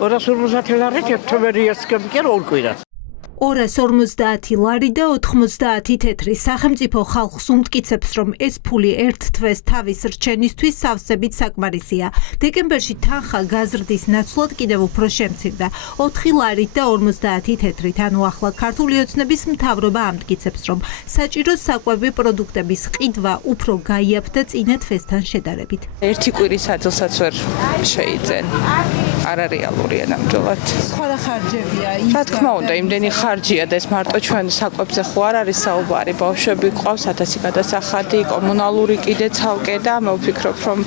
250 ლარი თებერვალისკენ კი ორ კვირას. 250 ლარი და 90 თეთრი სახელმწიფო ხალხს უმტკიცებს, რომ ეს ფული ერთ თვეს თავის რჩენისთვის სავსებით საკმარისია. დეკემბერში თანხა გაზრდის ნაცვლად კიდევ უფრო შემცირდა 4 ლარით და 50 თეთრით. ანუ ახლა ქართული ოცნების მთავრობა ამტკიცებს, რომ საჭირო საკვები პროდუქტების ყიდვა უფრო გაიაფდა წინა თვესთან შედარებით. ერთი კვირის ადგილსაც ვერ შეიძენ. არარეალურია ნამდვილად. სხვა ხარჯებია. რა თქმა უნდა, იმდენი ხარჯია და ეს მარტო ჩვენ საკვებზე ხო არ არის საუბარი. ბავშვები ყავს 1000 გადასახადი, კომუნალური კიდე ცალკე და მე ვფიქრობ, რომ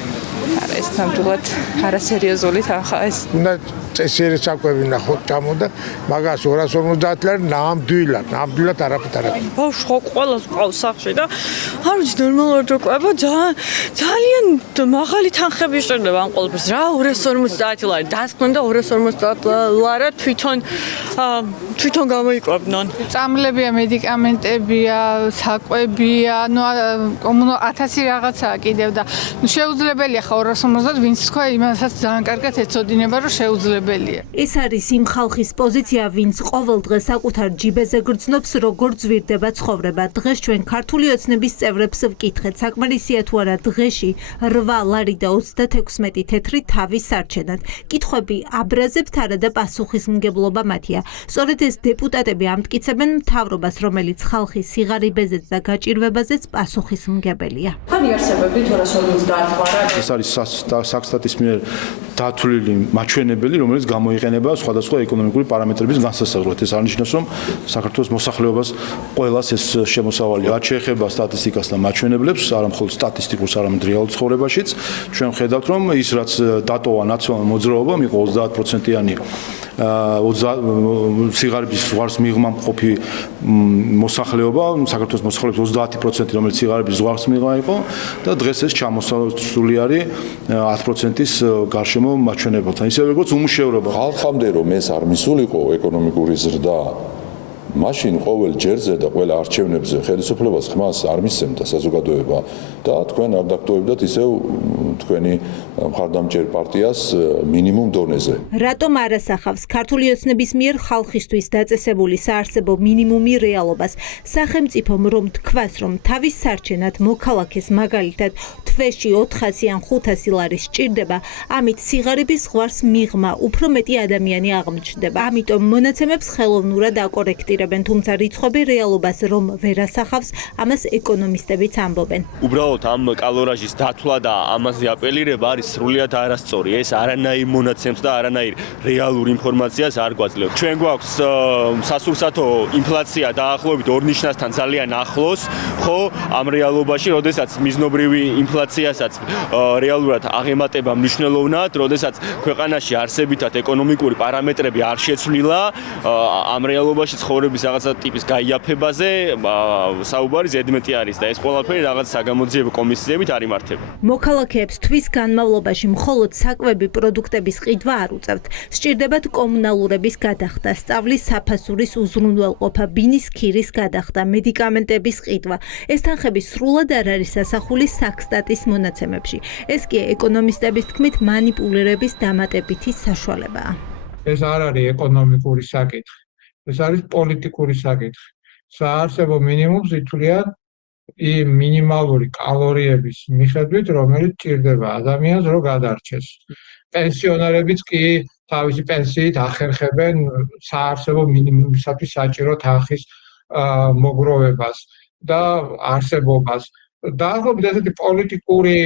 ეს ნამდვილად არასერიოზული თანხა ეს. უნდა წესიერი საკვები ნახოთ ჩამოდა, მაგას 250 ლარი ნამდვილად არაფრით არ აქვს. ბავშვს ხო ყველას ყავს სახლში და არ ვიცი ნორმალურად რო ყვება ძალიან მაღალი თანხები შედება ამ ყველაფერს. რა 250 ლარი დასკვნა და 250 ლარი თვითონ გამოიყვებნან. წამლებია, მედიკამენტებია, საკვებია, ნუ 1000 რაღაცაა კიდევ და შეუძლებელია ხო 250 ვინც თქვა იმასაც ძალიან კარგად ეცოდინება რომ შეუძლებელია. ეს არის იმ ხალხის პოზიცია, ვინც ყოველ დღე საკუთარ ჯიბეზე გრძნობს, როგორ ძვირდება ცხოვრება. დღეს ჩვენ ქართული ოცნების წევრებს ვკითხეთ, საკმარისია თუ არა დღეში 8 ლარი და 36 თეთრი თავის სარჩენად. კითხვები აბრაზებთ არა და პასუხისმგებლობა მათია. სწორედ ეს დეპუტატები ამტკიცებენ მთავრობას, რომელიც ხალხის სიღარიბეზეც და გაჭირვებაზეც პასუხისმგებელია. ხან იარსებებდით 250 ლარი. ეს არის საქსტატის მიერ დათვლილი მაჩვენებელი, რომელიც გამოიყენება სხვადასხვა ეკონომიკური პარამეტრების განსასაზღვრად. ეს არნიშნავს, რომ საქართველოს მოსახლეობას ყველას ეს შემოსავალი არ შეეხება სტატისტიკას და მაჩვენებლებს, არა მხოლოდ სტატისტიკურს, არამედ რეალურ ცხოვრებაშიც. ჩვენ ხედავთ, რომ ის რაც დატოვა ნაციონალურ მოძრაობამ იყო 30%-იანი სიღარიბის ზღვარს მიღმა მყოფი მოსახლეობა, საქართველოს მოსახლეობის 30%, რომელიც სიღარიბის ზღვარს მიღმა იყო და დღეს ეს ჩამოსული არის 10%-ის გარშემო მაჩვენებელთან. ისე როგორც უმუშევრობა. ხალხამდე რომ ეს არ მისულიყო ეკონომიკური ზრდა, მაშინ ყოველ ჯერზე და ყველა არჩევნებზე ხელისუფლებას ხმას არ მისცემდა საზოგადოება და თქვენ არ დაგტოვებდათ ისევ თქვენი მხარდამჭერ პარტიას მინიმუმ დონეზე. რატომ არ ასახავს ქართული ოცნების მიერ ხალხისთვის დაწესებული საარსებო მინიმუმი რეალობას? სახელმწიფომ რომ თქვას, რომ თავის სარჩენად მოქალაქეს მაგალითად თვეში 400 ან 500 ლარი სჭირდება, ამით სიღარიბის ზღვარს მიღმა უფრო მეტი ადამიანი აღმოჩნდება. ამიტომ მონაცემებს ხელოვნურად აკორექტირებენ. თუმცა რიცხვები რეალობას რომ ვერ ასახავს, ამას ეკონომისტებიც ამბობენ. უბრალოდ ამ კალორაჟის დათვლა და ამაზე აპელირება არის სრულიად არასწორი. ეს არანაირ მონაცემს და არანაირ რეალურ ინფორმაციას არ გვაძლევს. ჩვენ გვაქვს სასურსათო ინფლაცია დაახლოებით 2 ნიშნასთან ძალიან ახლოს, ხო, ამ რეალობაში, როდესაც მიზნობრივი ინფლაციასაც რეალურად აღემატება მნიშვნელოვნად, როდესაც ქვეყანაში არსებითად ეკონომიკური პარამეტრები არ შეცვლილა, ამ რეალობაში ცხოვრების რაღაცა ტიპის გაიაფებაზე საუბარი ზედმეტი არის და ეს ყველაფერი რაღაც საგამოძიებო კომისიებით არ იმართება. მოქალაქეებს თვის განმავლობაში მხოლოდ საკვები პროდუქტების ყიდვა არ უწევთ. სჭირდებათ კომუნალურების გადახდა, სწავლის საფასურის უზრუნველყოფა, ბინის ქირის გადახდა, მედიკამენტების ყიდვა. ეს თანხები სრულად არ არის ასახული საქსტატის მონაცემებში. ეს კი ეკონომისტების თქმით მანიპულირების დამატებითი საშუალებაა. ეს არ არის ეკონომიკური საკითხი. ეს არის პოლიტიკური საკითხი. საარსებო მინიმუმს ითვლიან იმ მინიმალური კალორიების მიხედვით, რომელიც ჭირდება ადამიანს, რომ გადარჩეს. პენსიონერებიც კი თავისი პენსიით ახერხებენ საარსებო მინიმუმისათვის საჭირო თანხის მოგროვებას და არსებობას. დაახლოებით ესეთი პოლიტიკური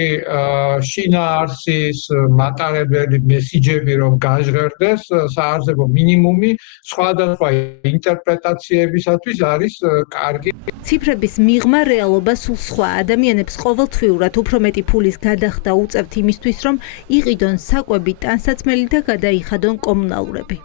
შინაარსის მატარებელი მესიჯები რომ გაჟღერდეს საარსებო მინიმუმი სხვადასხვა ინტერპრეტაციებისათვის არის კარგი. ციფრების მიღმა რეალობა სულ სხვა. ადამიანებს ყოველთვიურად უფრო მეტი ფულის გადახდა უწევთ იმისთვის, რომ იყიდონ საკვები, ტანსაცმელი და გადაიხადონ კომუნალურები.